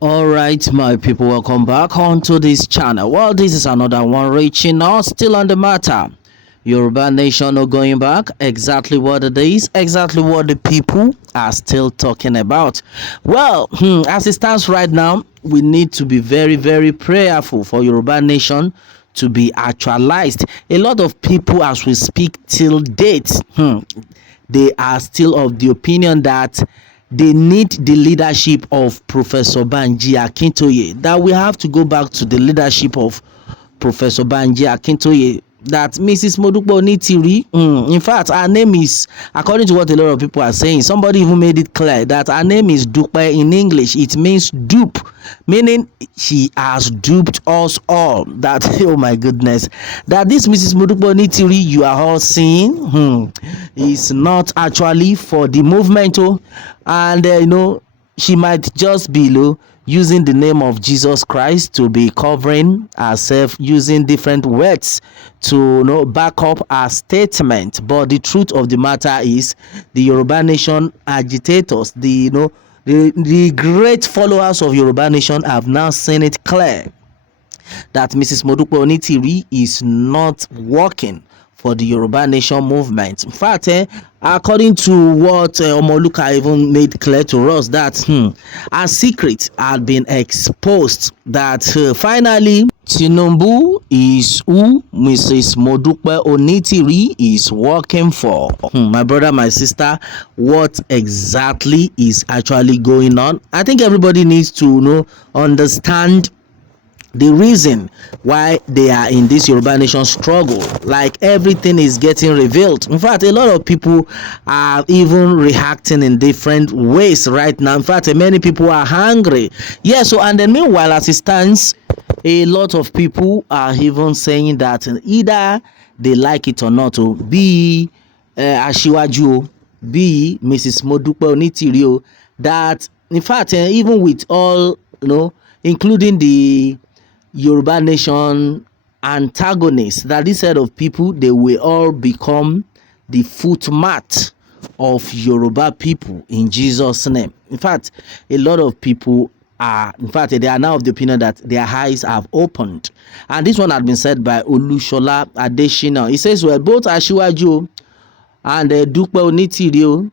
All right, my people, welcome back onto this channel. Well, this is another one reaching out, still on the matter. Yoruba Nation not going back, exactly what it is, exactly what the people are still talking about. Well, as it stands right now, we need to be very, very prayerful for Yoruba Nation to be actualized. A lot of people, as we speak till date, they are still of the opinion that they need the leadership of Professor Banji Akintoye, that we have to go back to the leadership of Professor Banji Akintoye, that Mrs. Modupe Onitiri, in fact, her name is, according to what a lot of people are saying, somebody even made it clear that her name is Dupe in English. It means dupe, meaning she has duped us all. That, oh my goodness, that this Mrs. Modupe Onitiri you are all seeing is not actually for the movement, and she might just be using the name of Jesus Christ to be covering herself, using different words to back up her statement. But the truth of the matter is, the Yoruba Nation agitators, the great followers of Yoruba Nation have now seen it clear that Mrs. Modupe Onitiri is not working for the Yoruba Nation movement. In fact, according to what Omoluka even made clear to us, that a secret had been exposed, that finally Tinubu is who Mrs. Modupe Onitiri is working for. My brother, my sister, what exactly is actually going on? I think everybody needs to understand the reason why they are in this Yoruba Nation struggle. Like, everything is getting revealed. In fact, a lot of people are even reacting in different ways right now. In fact, many people are hungry. Yeah, so and then meanwhile, as it stands, a lot of people are even saying that either they like it or not, to be Asiwaju, be Mrs. Modupe Onitiri, that in fact, even with all, including the Yoruba Nation antagonists, that this set of people, they will all become the footmat of Yoruba people in Jesus' name. In fact, a lot of people they are now of the opinion that their eyes have opened. And this one had been said by Olushola Adeshina. He says, well, both Asiwaju and Dupe Onitiri,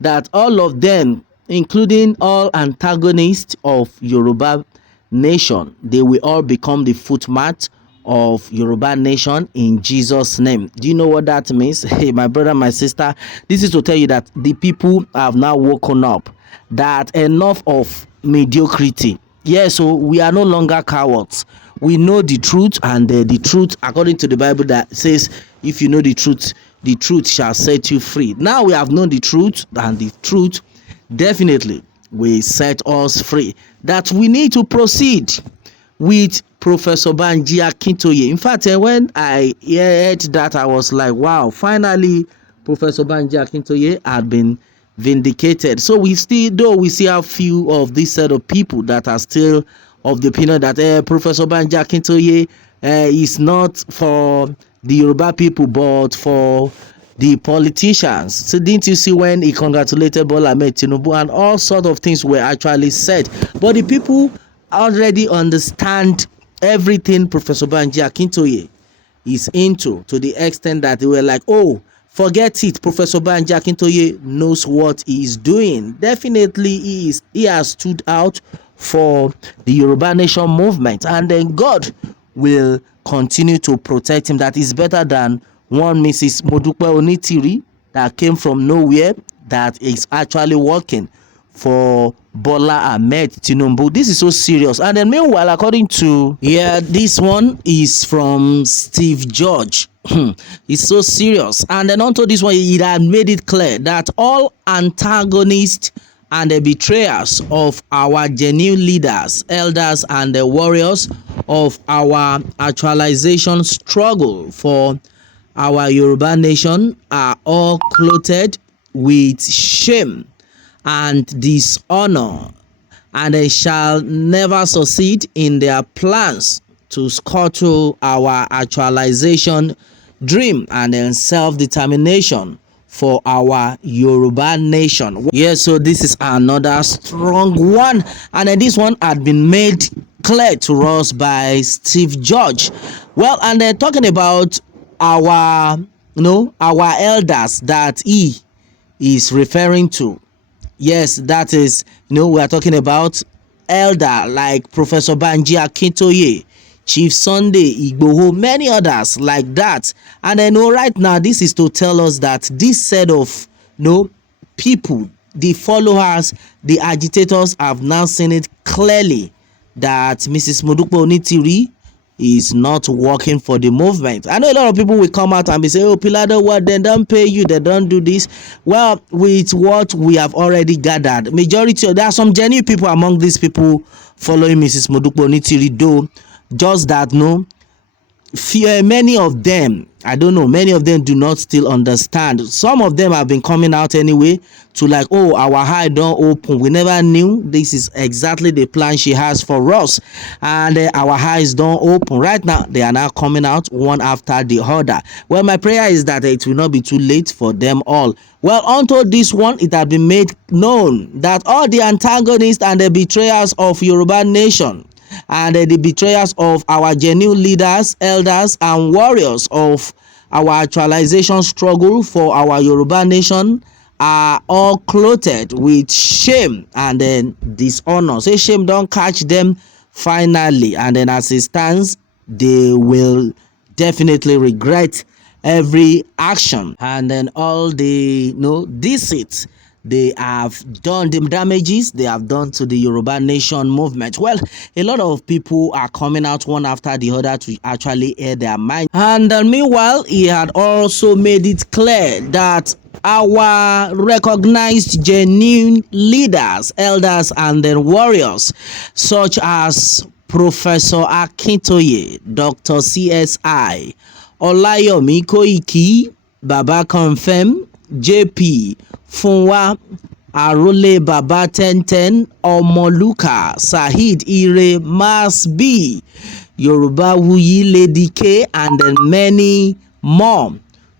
that all of them, including all antagonists of Yoruba Nation, they will all become the footmat of Yoruba Nation in Jesus' name. Do you know what that means? Hey, my brother, my sister, this is to tell you that the people have now woken up, that enough of mediocrity. Yeah, so we are no longer cowards. We know the truth, and the truth, according to the Bible, that says, if you know the truth shall set you free. Now we have known the truth, and the truth definitely will set us free. That we need to proceed with Professor Banji Akintoye. In fact, when I heard that, I was like, wow, finally Professor Banji Akintoye had been vindicated. So we see a few of this set of people that are still of the opinion that Professor Banji Akintoye is not for the Yoruba people, but for the politicians. So didn't you see when he congratulated Bola Ahmed Tinubu, and all sort of things were actually said? But the people already understand everything Professor Banji Akintoye is into, to the extent that they were like, oh, forget it, Professor Banji Akintoye knows what he is doing. Definitely he has stood out for the Yoruba Nation movement, and then God will continue to protect him. That is better than one Mrs. Modupe Onitiri that came from nowhere, that is actually working for Bola Ahmed Tinubu. This is so serious. And then meanwhile, according to, this one is from Steve George. It's so serious. And then onto this one, he had made it clear that all antagonists and the betrayers of our genuine leaders, elders, and the warriors of our actualization struggle for our Yoruba Nation are all clothed with shame and dishonor, and they shall never succeed in their plans to scuttle our actualization dream and then self-determination for our Yoruba nation. Yes, so this is another strong one, and then this one had been made clear to us by Steve George. Well, and then talking about our, our elders that he is referring to. Yes, that is, we are talking about elder like Professor Banji Akintoye, Chief Sunday Igboho, many others like that. And I know right now this is to tell us that this set of people, the followers, the agitators have now seen it clearly that Mrs. Modupe Onitiri is not working for the movement. I know a lot of people will come out and be saying, oh, Pilado, what, they don't pay you, they don't do this. Well, with what we have already gathered, there are some genuine people among these people following Mrs. Modupe Onitiri, though, just that, many of them, many of them do not still understand. Some of them have been coming out anyway to like, oh, our eye don't open, we never knew this is exactly the plan she has for us, and our eyes don't open. Right now they are now coming out one after the other. Well, my prayer is that it will not be too late for them all. Well, unto this one, it has been made known that all the antagonists and the betrayers of Yoruba nation and the betrayers of our genuine leaders, elders, and warriors of our actualization struggle for our Yoruba nation are all clothed with shame and then dishonor. Say shame don't catch them finally, and then as it stands, they will definitely regret every action and then all the deceit they have done, the damages they have done to the Yoruba nation movement. Well, a lot of people are coming out one after the other to actually air their mind. And meanwhile, he had also made it clear that our recognized genuine leaders, elders, and then warriors, such as Professor Akintoye, Dr. CSI, Olayomi Koiki, Baba Confirm, JP, Funwa, Arole Baba 1010, Omoluka, Sahid Ire, Mas B, Yoruba Wuyi, Lady K, and then many more.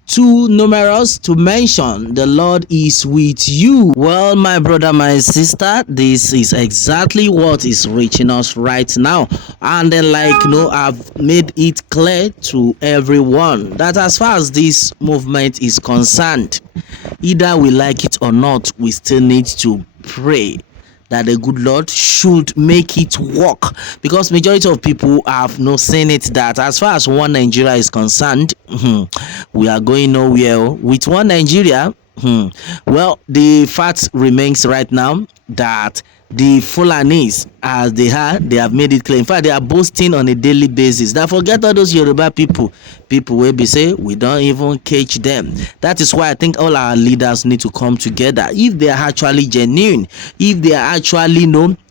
Too numerous to mention. The Lord is with you. Well, my brother, my sister, this is exactly what is reaching us right now. And then I've made it clear to everyone that as far as this movement is concerned, either we like it or not, we still need to pray that the good Lord should make it work, because majority of people have not seen it that as far as one Nigeria is concerned, we are going nowhere with one Nigeria. Well, the fact remains right now that the Fulanis, as they have made it clear. In fact, they are boasting on a daily basis. Now, forget all those Yoruba people will be say we don't even catch them. That is why I think all our leaders need to come together. If they are actually genuine, if they are actually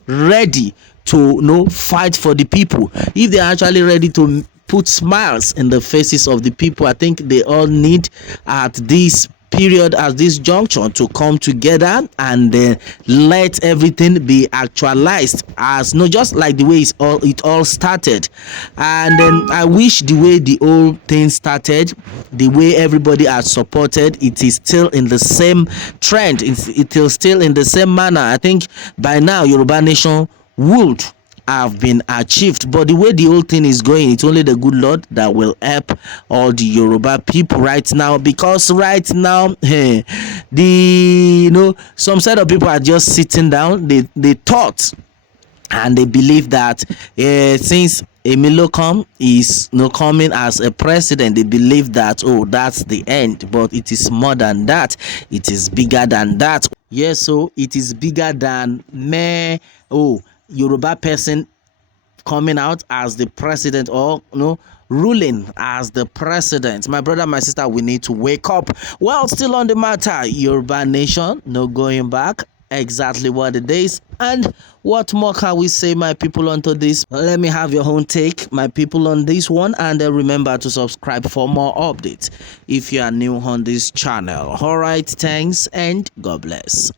ready to fight for the people, if they are actually ready to put smiles in the faces of the people, I think they all need at this period, at this junction, to come together and let everything be actualized as just like the way it all started. And then I wish the way the whole thing started, the way everybody has supported, it is still in the same trend, it is still in the same manner. I think by now Yoruba nation would have been achieved, but the way the whole thing is going, it's only the good Lord that will help all the Yoruba people right now, because right now some set of people are just sitting down. They thought and they believe that since Emilocom is coming as a president, they believe that that's the end, but it is more than that. It is bigger than that. Yes, so it is bigger than Yoruba person coming out as the president or ruling as the president. My brother, my sister, we need to wake up. Well, still on the matter, Yoruba nation, no going back. Exactly what it is. And what more can we say, my people, onto this? Let me have your own take, my people, on this one. And remember to subscribe for more updates if you are new on this channel. All right, thanks and God bless.